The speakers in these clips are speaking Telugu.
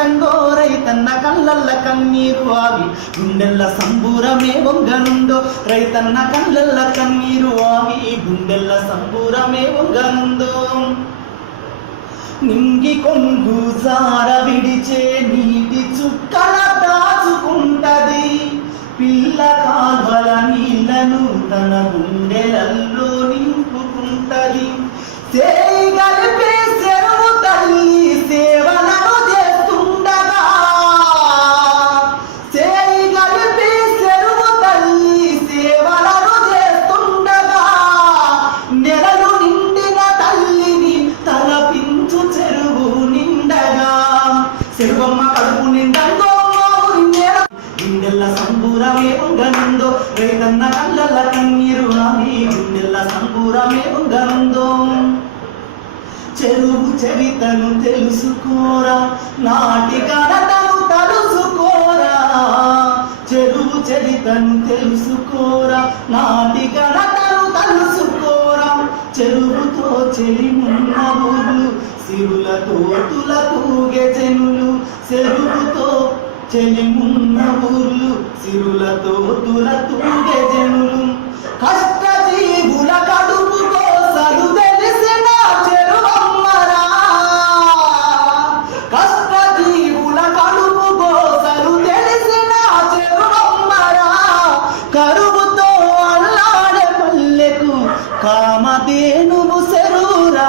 వండంగో రైతన్న కళ్ళల్ల కన్నీరు ఆగి గుండెల్ల సంబూరమే వంగనుందో రైతన్న కళ్ళల్ల కన్నీరు ఆగి గుండెల్ల సంబూరమే వంగనుందో నింగి కొంగు జార విడిచే నీటి చుక్కల దాచుకుంటది పిల్ల కాల్వల నీళ్లను తన గుండెలల్లో నింపుకుంటది చేయి కలిపే చెరువు తల్లి సేవలను చేస్తుండగా చేయి కలిపే చెరువు తల్లి సేవలను చేస్తుండగా నెలలు నిండిన తల్లిని తలపించు చెరువు నిండగా చెరువమ్మ కడుపు నిండందో గుండెల్ల సంబూరమే వంగనుందో రైతన్న కళ్ళల్ల కన్నీరు ఆగి గుండెల్ల సంబూరమే వంగనుందో చెరువు చరితను తెలుసుకోరా నాటి కడతను తలుసుకోరా చెరువు చరితను తెలుసుకోరా నాటి కడతను తలుసుకోరా చెరువుతో చెలిమున్న ఊర్లు సిరులతో తులతూగే జనులు చెరువుతో చెలిమున్న ఊర్లు సిరులతో తులతూగే జనులు కష్టజీవుల కడుపు కోసలు తెలిసిన చెరువమ్మరా కష్టజీవుల కడుపు కోసలు తెలిసిన చెరువమ్మరా కరువుతో అల్లాడే పల్లెకు కామధేనువు చెరువురా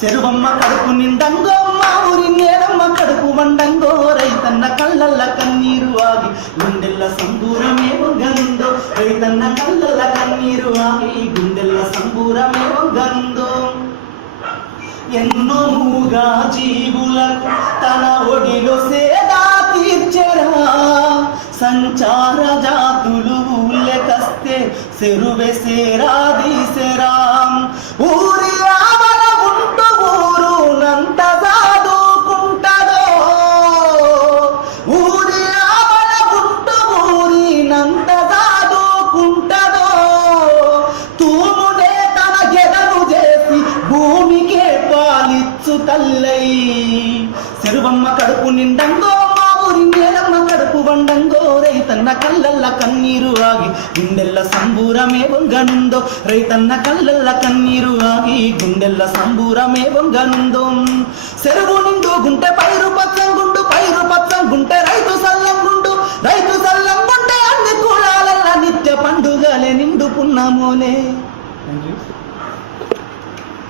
చెరువమ్మ కడుపు నిండంగో మా ఊరి నేలమ్మ కడుపు వండంగో రైతన్న కళ్ళల్ల కన్నీరు ఆగి గుండెల్ల సంబూరమే వంగనుందో రైతన్న కళ్ళల్ల కన్నీరు ఆగి గుండెల్ల సంబూరమే వంగనుందో ఎన్నో మూగా జీవులకు తన ఒడిలో సేదా తీర్చెరా సంచార జాతులు ఊళ్ళెకస్తే చెరువే సేరా దీసెరా ఊరి ఆవల ఉంటూ ఊరునంత సాదుకుంటదో ఊరి ఆవల ఉంటూ ఊరినంత సాదుకుంటదో తూమునే తన గెదను చేసి భూమికే పాలిచ్చు తల్లై చెరువమ్మ కడుపు నిండంగో మా ఊరి నేలమ్మ కడుపు వండంగో రైతన్న కళ్ళల్ల కన్నీరు ఆగి గుండెల్ల సంబూరమే వంగనుందో రైతన్న కళ్ళల్ల కన్నీరు ఆగి గుండెల్ల సంబూరమే వంగనుందో చెరువు నిండు గుంటె పైరు పచ్చంగుండు పైరు పచ్చంగుంటె రైతు సల్లంగుండు రైతు సల్లంగుంటే అన్ని కులాలల్ల నిత్య పండుగలే నిండు పున్నమోలే.